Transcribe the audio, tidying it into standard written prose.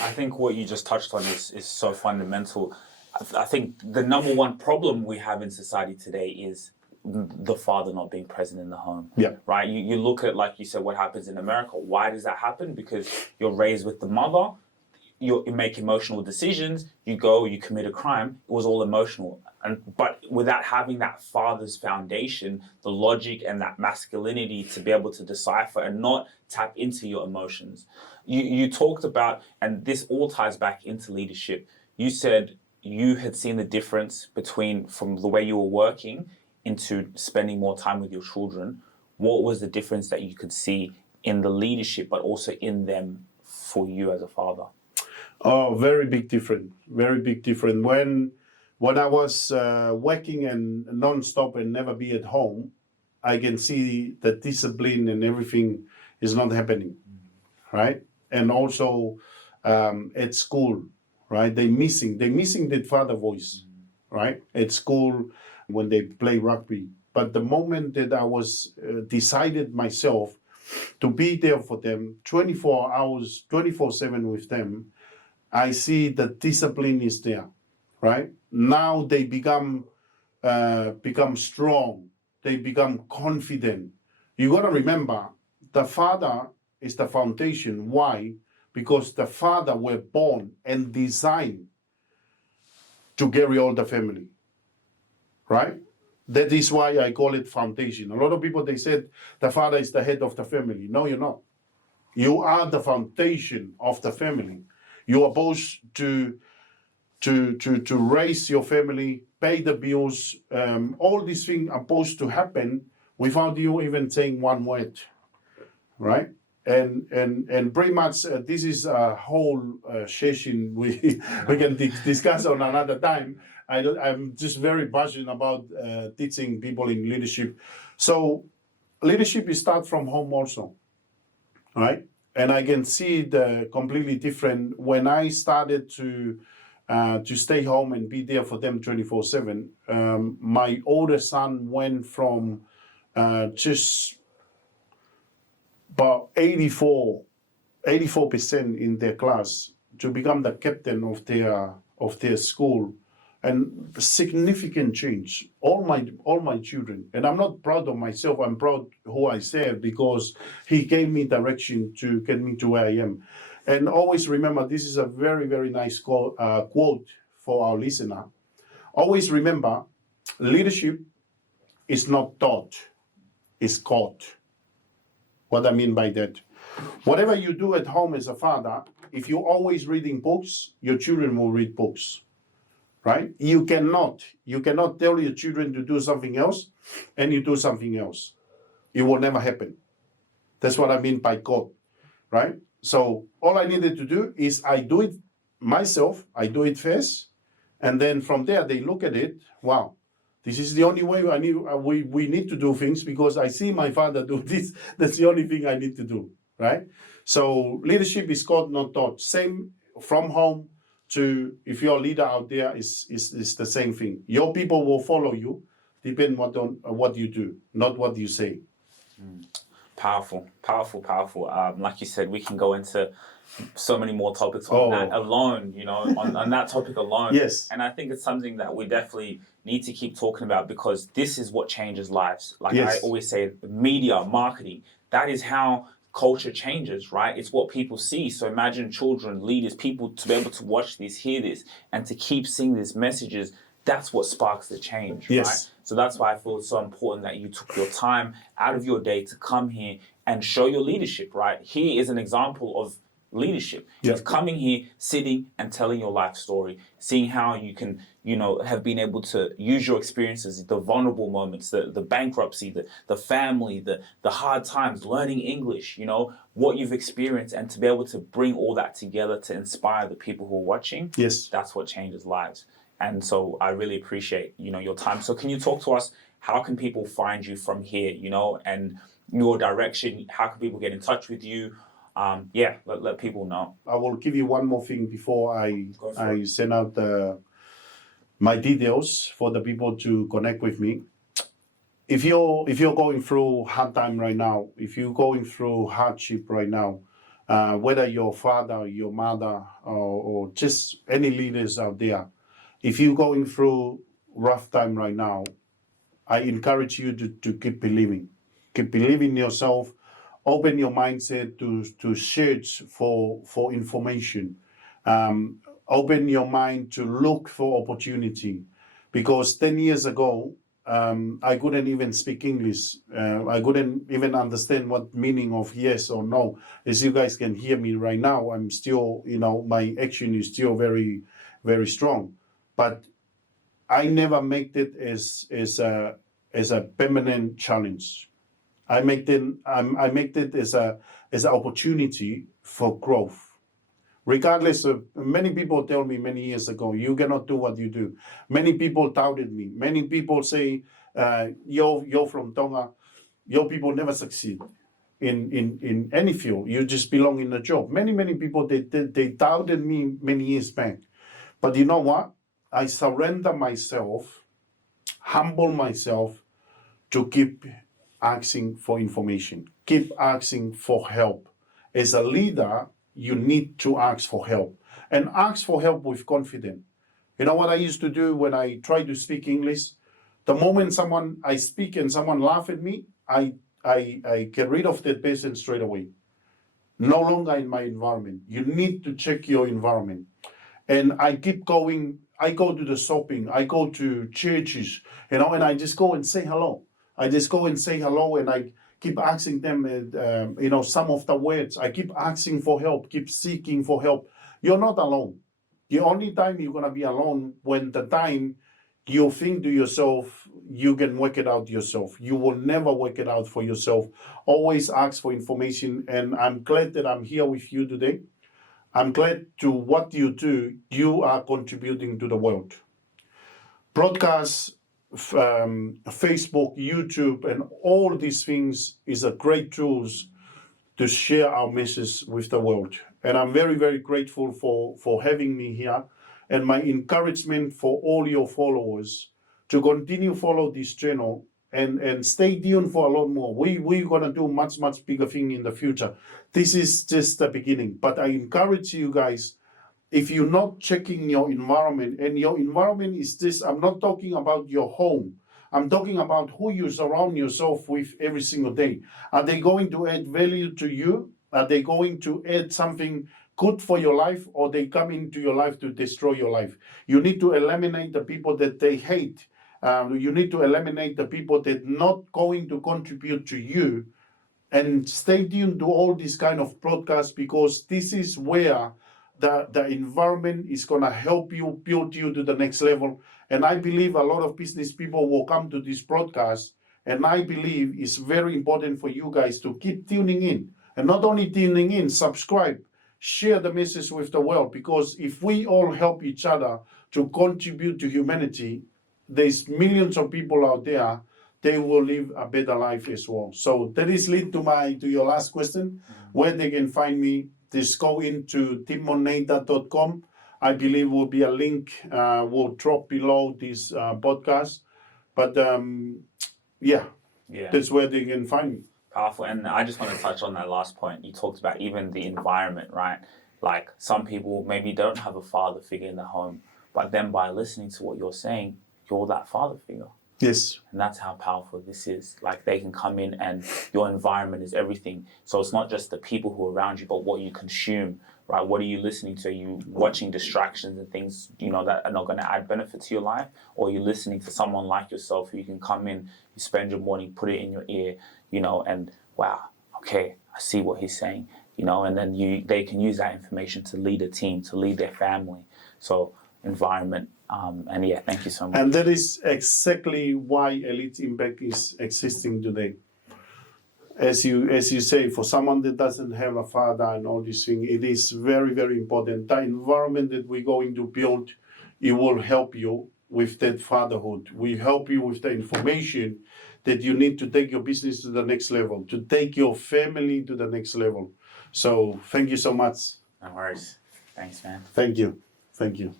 I think what you just touched on is so fundamental. I think the number one problem we have in society today is the father not being present in the home. Yeah. Right? You look at, like you said, what happens in America. Why does that happen? Because you're raised with the mother, you make emotional decisions, you go, you commit a crime. It was all emotional. But without having that father's foundation, the logic and that masculinity to be able to decipher and not tap into your emotions. You talked about, and this all ties back into leadership. You said you had seen the difference between from the way you were working into spending more time with your children. What was the difference that you could see in the leadership, but also in them for you as a father? Oh, very big difference. Very big difference. When I was working and non-stop and never be at home, I can see the discipline and everything is not happening, right? And also at school, right? They missing that father voice, right? At school when they play rugby. But the moment that I was decided myself to be there for them 24 hours, 24/7 with them, I see the discipline is there, right? Now they become strong. They become confident. You got to remember, the father is the foundation. Why? Because the father were born and designed to carry all the family, right? That is why I call it foundation. A lot of people, they said the father is the head of the family. No, you're not. You are the foundation of the family. You are supposed to raise your family, pay the bills. All these things are supposed to happen without you even saying one word, right? And pretty much this is a whole session we can discuss on another time. I'm just very passionate about teaching people in leadership. So leadership is start from home also, right? And I can see the completely different when I started to stay home and be there for them 24/7. My older son went from just about 84% in their class to become the captain of their school, and significant change. All my children, and I'm not proud of myself. I'm proud who I serve because he gave me direction to get me to where I am. And always remember, this is a very, very nice quote for our listener. Always remember, leadership is not taught, it's caught. What I mean by that, whatever you do at home as a father, if you're always reading books, your children will read books. Right? You cannot tell your children to do something else and you do something else. It will never happen. That's what I mean by God, right? So all I needed to do is I do it myself, I do it first, and then from there they look at it, wow, this is the only way we need to do things because I see my father do this. That's the only thing I need to do, right? So leadership is called, not taught. Same from home to if you're a leader out there, is the same thing. Your people will follow you, depend on what you do, not what you say. Powerful. Like you said, we can go into so many more topics on that alone, on that topic alone. Yes. And I think it's something that we definitely need to keep talking about because this is what changes lives. Like Yes. I always say, media, marketing, that is how culture changes, right? It's what people see. So imagine children, leaders, people to be able to watch this, hear this, and to keep seeing these messages. That's what sparks the change, Yes. right? So that's why I feel it's so important that you took your time out of your day to come here and show your leadership, right? Here is an example of leadership. Yeah. It's coming here, sitting and telling your life story, seeing how you can, have been able to use your experiences, the vulnerable moments, the bankruptcy, the family, the hard times, learning English, what you've experienced, and to be able to bring all that together to inspire the people who are watching. Yes. That's what changes lives. And so I really appreciate, your time. So can you talk to us, how can people find you from here, and your direction? How can people get in touch with you? Let people know. I will give you one more thing before I send out my details for the people to connect with me. If you're going through hard time right now, if you're going through hardship right now, whether your father, your mother, or just any leaders out there, if you're going through rough time right now, I encourage you to keep believing. Keep believing in yourself. Open your mindset to search for information. Open your mind to look for opportunity. Because 10 years ago, I couldn't even speak English. I couldn't even understand what meaning of yes or no. As you guys can hear me right now, I'm still, my action is still very, very strong. But I never make it as a permanent challenge. I make it as an opportunity for growth. Regardless of, many people tell me many years ago, you cannot do what you do. Many people doubted me. Many people say, you're from Tonga, your people never succeed in any field. You just belong in a job. Many people, they doubted me many years back. But you know what? I surrender myself, humble myself to keep asking for information, keep asking for help. As a leader, you need to ask for help and ask for help with confidence. You know what I used to do when I tried to speak English? The moment I speak and someone laugh at me, I get rid of that person straight away. No longer in my environment. You need to check your environment. And I keep going. I go to the shopping. I go to churches, and I just go and say hello. I just go and say hello, and I keep asking them, some of the words. I keep asking for help, keep seeking for help. You're not alone. The only time you're going to be alone when the time you think to yourself, you can work it out yourself. You will never work it out for yourself. Always ask for information, and I'm glad that I'm here with you today. I'm glad to what you do, you are contributing to the world. Broadcasts, Facebook, YouTube, and all these things is a great tools to share our message with the world. And I'm very, very grateful for having me here. And my encouragement for all your followers to continue follow this channel and stay tuned for a lot more. We're going to do much, much bigger thing in the future. This is just the beginning. But I encourage you guys, if you're not checking your environment, and your environment is this, I'm not talking about your home. I'm talking about who you surround yourself with every single day. Are they going to add value to you? Are they going to add something good for your life, or they come into your life to destroy your life? You need to eliminate the people that they hate. You need to eliminate the people that not going to contribute to you, and stay tuned to all these kind of broadcasts, because this is where the environment is going to help you build you to the next level. And I believe a lot of business people will come to this broadcast, and I believe it's very important for you guys to keep tuning in, and not only tuning in, subscribe, share the message with the world, because if we all help each other to contribute to humanity, there's millions of people out there, they will live a better life as well. So that is lead to your last question, where they can find me. Just go into timoneta.com. I believe will be a link, will drop below this podcast. But yeah, that's where they can find me. Powerful. And I just want to touch on that last point. You talked about even the environment, right? Like some people maybe don't have a father figure in the home, but then by listening to what you're saying, you're that father figure. Yes. And that's how powerful this is. Like they can come in and your environment is everything. So it's not just the people who are around you, but what you consume, right? What are you listening to? Are you watching distractions and things, that are not going to add benefit to your life? Or are you listening to someone like yourself who you can come in, you spend your morning, put it in your ear, and wow, okay, I see what he's saying, and then they can use that information to lead a team, to lead their family. So environment. Thank you so much. And that is exactly why Elite Impact is existing today. As you say, for someone that doesn't have a father and all these things, it is very, very important. The environment that we're going to build, it will help you with that fatherhood. We help you with the information that you need to take your business to the next level, to take your family to the next level. So thank you so much. No worries. Thanks, man. Thank you. Thank you.